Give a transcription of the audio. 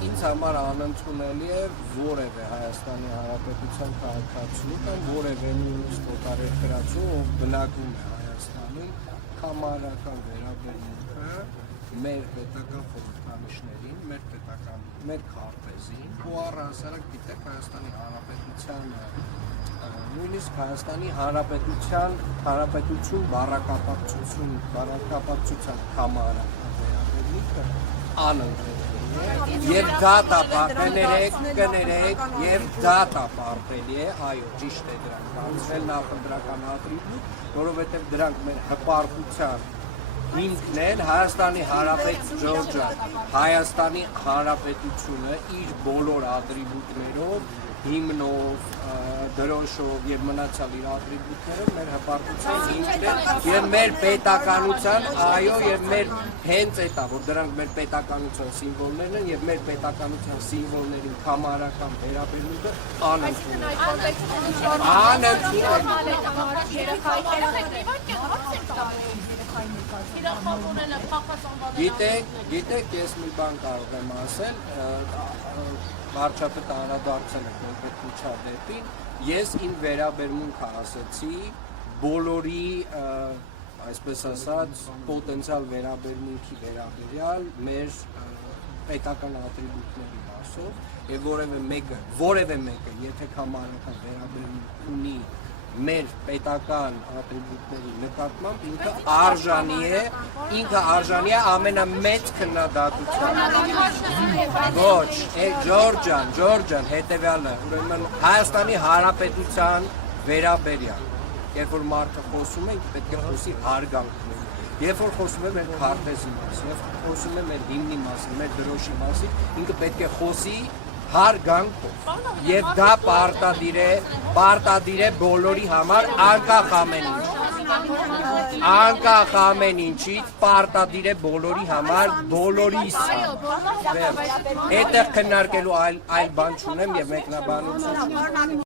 ինձ համար անընդունելի է որևէ Հայաստանի Հանրապետության քաղաքացու կամ որևէ նույնիսկ օտարերկրացու, ով բնակվում է Հայաստանում, կամարական վերաբերմունքը մեր պետական խորհրդանիշներին, մեր քարտեզին, ու առհասարակ գիտեք Հայաստանի Հանրապետության նույնիսկ Հայաստանի Հանրապետություն բառակապակցության կամարական վերաբերմունքը անընդունելի է եւ դատապարտելի է, այո, ճիշտ է դրանք բացվել նախընտրական ատրիբուտ, որովհետեւ դրանք մեր հպարտության հիմքն են Հայաստանի Հանրապետությունը իր բոլոր ատրիբուտներով, հիմնով, դրոշով եւ մնացյալ իր ատրիբուտներով մեր հպարտության հիմքն է եւ մեր պետականության, այո, եւ մեր հենց էտա, որ դրանք մեր պետականության սիմվոլներն են եւ մեր պետականության սիմվոլներին կամարական վերաբերմունքը Գիտեք, ես մի բան կարող եմ ասել, վարչապետը անդրադարձել է կոնկրետ միջադեպին, ես իմ վերաբերմունքը ասացի բոլորի, այսպես ասած, պոտենցիալ վերաբերմունքի վերաբերյալ մեր պետական ատրիբուտների մասով եւ որևէ մեկը, եթե կամարական վերաբերմունք ունի մեր պետական ատրիբուտների նկատմամբ, ինքը արժանի է ամենամեծ քննադատության։ Ոչ, Ջորջան, հետևյալը, ուրեմն Հայաստանի Հանրապետության վերաբերյալ, երբ որ մարդը խոսում է, ինքը պետք է խոսի հարգանքով, երբ որ խոսում է մեր քարտեզի մասին, երբ խոսում է մեր հիմնի մասին, մեր դրոշի մասին, ինքը պետք է խոսի հարգանքով, եւ դա պարտադիր է բոլորի համար, անկախ ամեն ինչից, պարտադիր է բոլորի համար, բոլորիս։ Այդտեղ քննարկելու այլ բան չունեմ եւ մեկնաբանություն։